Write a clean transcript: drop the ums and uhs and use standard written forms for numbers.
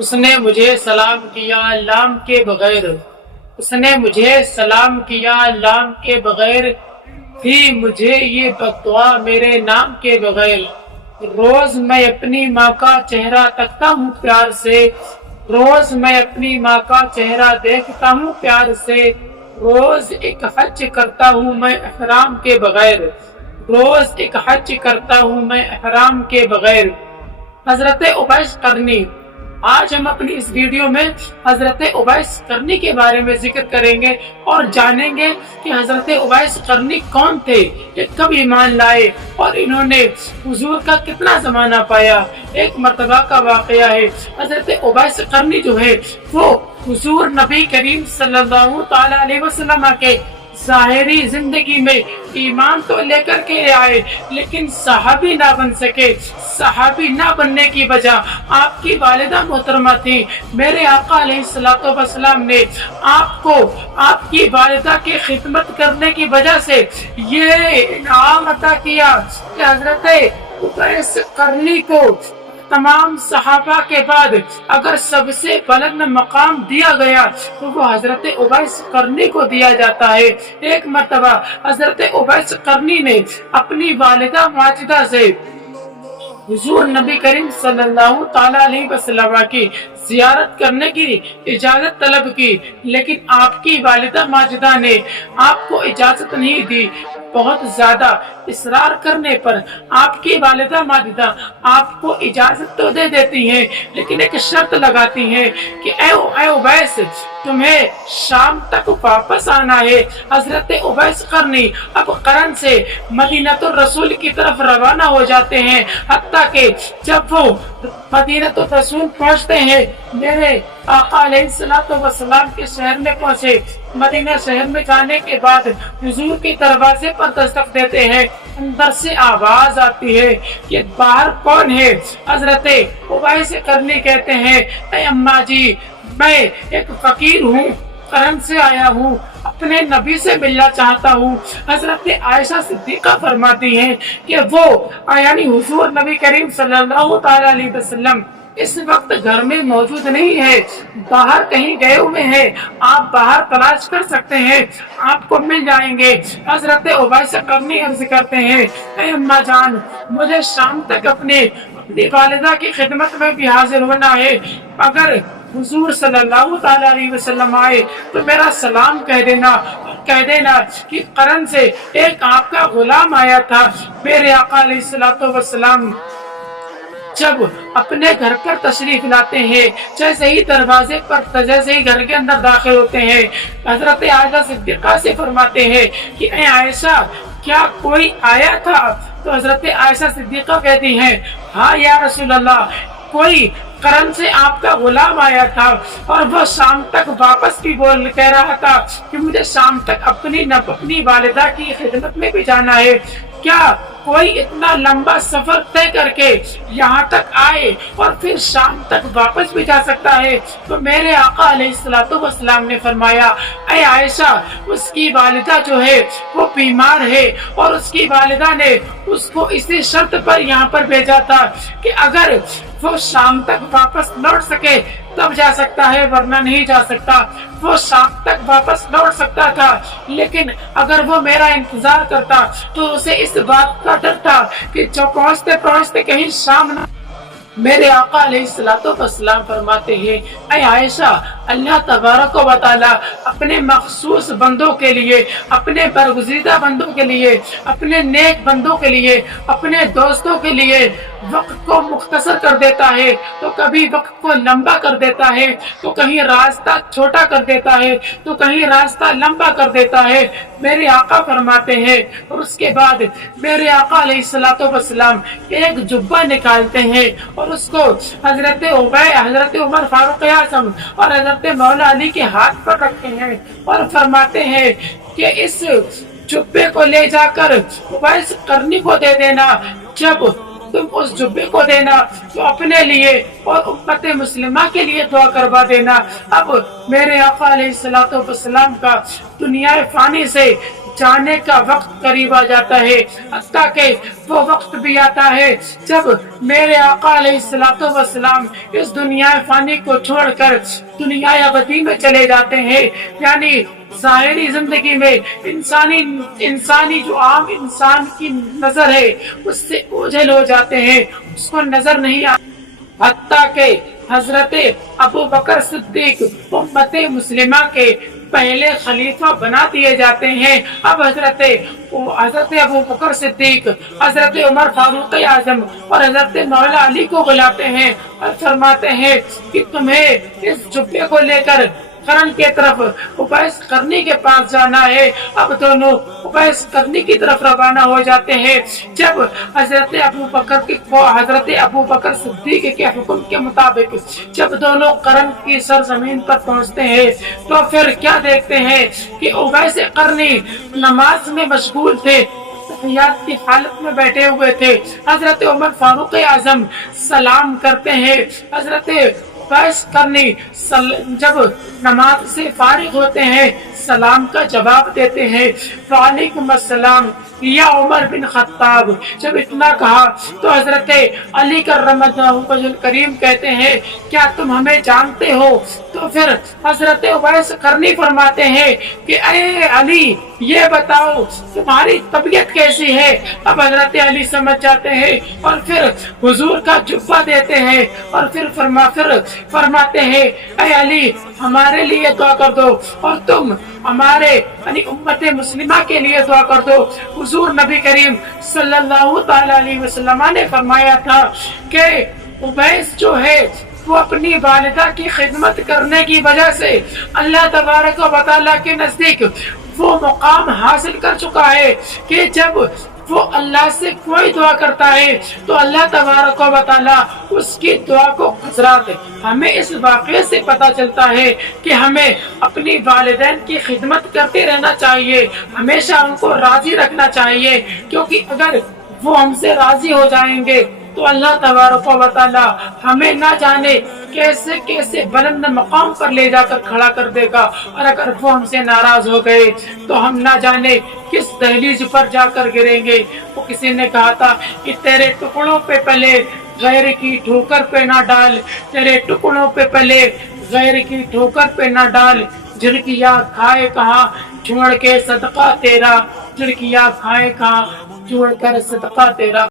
उसने मुझे सलाम किया लाम के बगैर, उसने मुझे सलाम किया लाम के बगैर, थी मुझे ये बद्दुआ मेरे नाम के बगैर। रोज मैं अपनी माँ का चेहरा तकता हूँ प्यार से, रोज मैं अपनी माँ का चेहरा देखता हूँ प्यार से। रोज एक हज करता हूँ मैं एहराम के बगैर, रोज एक हज करता हूँ मैं एहराम के बगैर। हजरत उवैस करनी, आज हम अपनी इस वीडियो में हजरत उवैस करनी के बारे में जिक्र करेंगे और जानेंगे कि हजरत उवैस करनी कौन थे, ये कब ईमान लाए और इन्होंने हुजूर का कितना जमाना पाया। एक मर्तबा का वाकया है, हजरत उवैस करनी जो है वो हुजूर नबी करीम सल्लल्लाहु ताला अलैहि वसल्लम के ज़ाहिरी जिंदगी में ईमान तो लेकर के आए लेकिन सहाबी ना बन सके। सहाबी ना बनने की वजह आपकी वालिदा मोहतरमा थी। मेरे आका अलैहिस्सलातु वस्सलाम ने आपको आपकी वालिदा की खिदमत करने की वजह से ये इनाम अता किया कि हजरत उवैस करनी को तमाम सहाबा के बाद अगर सबसे बुलंद मकाम दिया गया तो वो हजरत उवैस करनी को दिया जाता है। एक मर्तबा हजरत उवैस करनी ने अपनी वालिदा माजिदा से हुजूर नबी करीम सल्लल्लाहु ताला अलैहि वसल्लम की जियारत करने की इजाजत तलब की, लेकिन आपकी वालिदा माजिदा ने आपको इजाजत नहीं दी। बहुत ज्यादा इसरार करने पर आपकी वालिदा माजिदा आपको इजाजत तो दे देती हैं लेकिन एक शर्त लगाती हैं कि ऐ उवैस तुम्हें शाम तक वापस आना है। हजरत उवैस करनी अब करन से मदीनतुर रसूल की तरफ रवाना हो जाते हैं। हत्ता के जब वो मदीनतुर रसूल पहुंचते हैं, मेरे आका अलैहिस्सलातु वस्सलाम के शहर में पहुंचे। मदीना शहर में जाने के बाद हुजूर के दरवाजे पर दस्तक देते हैं। अंदर से आवाज आती है कि बाहर कौन है। हजरत उवैस करनी कहते हैं, ऐ अम्मा जी, मैं एक फकीर हूँ, करन से आया हूँ, अपने नबी से मिलना चाहता हूँ। हजरत आयशा सिद्दीका फरमाती हैं कि वो यानी हुजूर नबी करीम सल्लल्लाहु ताला अलैहि वसल्लम इस वक्त घर में मौजूद नहीं है, बाहर कहीं गए हुए हैं। आप बाहर तलाश कर सकते हैं, आपको मिल जाएंगे। हजरत उवैस करनी अर्ज करते हैं, ऐ अम्मा जान, मुझे शाम तक अपनी वालिदा की खिदमत में भी हाजिर होना है। अगर हुजूर सल्लल्लाहु ताला अलैहि वसल्लम आए तो मेरा सलाम कह देना, कह देना कि करन से एक आपका गुलाम आया था। मेरे आका अलैहिस्सलातु वस्सलाम जब अपने घर पर तशरीफ लाते हैं, जैसे ही दरवाजे पर जैसे ही घर के अंदर दाखिल होते हैं, हजरत आयशा सिद्दीका से फरमाते हैं कि ऐ आयशा, क्या कोई आया था? तो हजरत आयशा सिद्दीका कहती हैं, हाँ या रसूल अल्लाह, कोई करन से आपका गुलाम आया था और वो शाम तक वापस भी बोल कह रहा था कि मुझे शाम तक अपनी वालिदा की खिदमत में भी जाना है। क्या कोई इतना लंबा सफर तय करके यहाँ तक आए और फिर शाम तक वापस भी जा सकता है? तो मेरे आका अलैहिस्सलातु वस्सलाम ने फरमाया, ऐ आयशा, उसकी वालिदा जो है वो बीमार है और उसकी वालिदा ने उसको इसी शर्त पर यहाँ पर भेजा था कि अगर वो शाम तक वापस लौट सके तब जा सकता है, वरना नहीं जा सकता। वो शाम तक वापस लौट सकता था, लेकिन अगर वो मेरा इंतजार करता तो उसे इस बात का डर था कि जो पहुंचते पहुंचते कहीं शाम न। मेरे आका अलैहिस्सलातु वस्सलाम फरमाते हैं, ऐ आयशा, अल्लाह तबारक व तआला अपने मखसूस बंदों के लिए, अपने बरगुज़ीदा बंदों के लिए, अपने नेक बंदों के लिए, अपने दोस्तों के लिए वक्त को मुख्तसर कर देता है तो कभी वक्त को लंबा कर देता है, तो कहीं रास्ता छोटा कर देता है तो कहीं रास्ता लंबा कर देता है। मेरे आका फरमाते हैं और उसके बाद मेरे आका अलैहिस्सलातु वस्सलाम एक जुब्बा निकालते हैं और उसको हजरत उमर फारूक आज़म और हजरत मौला अली के हाथ पर रखते हैं और फरमाते हैं कि इस जुब्बे को ले जाकर उवैस करनी को दे देना। जब तुम उस जुब्बे को देना तो अपने लिए और उम्मत मुस्लिमा के लिए दुआ करवा देना। अब मेरे आका अलैहिस्सलातु वस्सलाम का दुनिया फानी से जाने का वक्त करीब आ जाता है। हत्ता कि वो वक्त भी आता है जब मेरे आका अलैहिस्सलातु वस्सलाम इस दुनिया फानी को छोड़कर दुनिया अबदी में चले जाते हैं। यानी ज़ाहिरी जिंदगी में इंसानी जो आम इंसान की नजर है उससे ओझल हो जाते हैं, उसको नजर नहीं आता। हत्ता के हजरत अबू बकर सिद्दीक उम्मत मुस्लिमा के पहले खलीफा बना दिए जाते हैं। अब हजरत अबू बकर सिद्दीक, हजरत उमर फारूक आजम और हजरत मौला अली को बुलाते हैं और फरमाते हैं कि तुम्हें इस जुब्बे को लेकर करन के तरफ उबैस करनी के पास जाना है। अब दोनों उबैस करनी की तरफ रवाना हो जाते हैं। जब हजरत अबू बकर सिद्दीक के हुक्म के मुताबिक जब दोनों करन की सरजमीन पर पहुंचते हैं तो फिर क्या देखते हैं कि उबैस करनी नमाज में मशगूल थे, तहियात की हालत में बैठे हुए थे। हजरत उमर फारूक आजम सलाम करते हैं। हजरत उबैस करनी जब नमाज से फारिग होते हैं सलाम का जवाब देते हैं, वालेकुम अस्सलाम या उमर बिन खत्ताब। जब इतना कहा तो हजरत अली कर्रमल्लाहु वजहुल करीम कहते हैं, क्या तुम हमें जानते हो? तो फिर हजरत उबैस करनी फरमाते हैं कि अरे अली, ये बताओ तुम्हारी तबीयत कैसी है? अब हजरत अली समझ जाते हैं और फिर हुजूर का जुब्बा देते हैं और फिर फरमाते हैं, अरे अली, हमारे लिए दुआ कर दो और तुम हमारे यानी उम्मत मुस्लिमा के लिए दुआ कर दो। हुजूर नबी करीम सल्लल्लाहु ताला अलैहि वसल्लम ने फरमाया था कि उबैस जो है वो अपनी वालिदा की खिदमत करने की वजह से अल्लाह तबारक व तआला के नजदीक वो मुकाम हासिल कर चुका है कि जब वो अल्लाह से कोई दुआ करता है तो अल्लाह तबारक व तआला उसकी दुआ को हजरात हमें इस वाक़े से पता चलता है कि हमें अपनी वालिदैन की खिदमत करते रहना चाहिए, हमेशा उनको राजी रखना चाहिए, क्योंकि अगर वो हमसे राजी हो जाएंगे तो अल्लाह तबारक व तआला हमें ना जाने कैसे कैसे बुलंद मकाम पर ले जाकर खड़ा कर देगा, और अगर वो हमसे नाराज हो गए तो हम ना जाने किस दहलीज पर जाकर गिरेंगे। वो किसी ने कहा था कि तेरे टुकड़ों पे पले गैर की ठोकर पे ना डाल, तेरे टुकड़ों पे पले गैर की ठोकर पे ना डाल, झिड़कियाँ खाए कहाँ छोड़ के सदका तेरा, झिड़कियाँ खाए कहाँ छोड़ कर सदका तेरा।